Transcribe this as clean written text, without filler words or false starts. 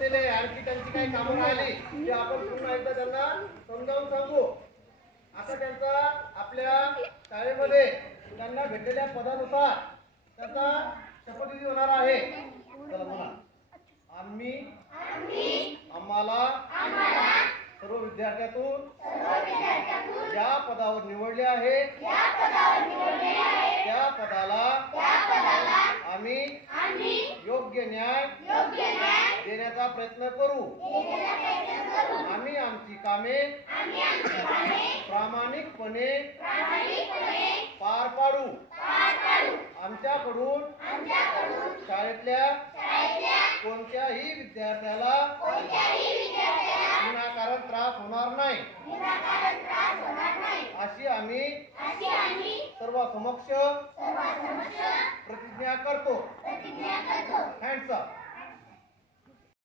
आणखी त्यांची काही कामं राहिली की आपण पुन्हा एकदा त्यांना समजावून सांगू। आता त्यांचा आपल्या शाळेमध्ये त्यांना भेटलेल्या पदानुसार त्यांचा शपथविधी होणार आहे। चला म्हणा, आम्हाला सर्व विद्यार्थ्यातून ज्या पदावर निवडले आहे त्या पदाला आम्ही योग्य न्याय देण्याचा प्रयत्न करू। आम्ही आमची कामे प्रामाणिकपणे पार पाडू। आमच्याकडून शाळेतल्या कोणत्याही विद्यार्थ्याला विनाकारण त्रास होणार नाही अशी आम्ही सर्वांसमक्ष प्रतिज्ञा करतो। Hands up.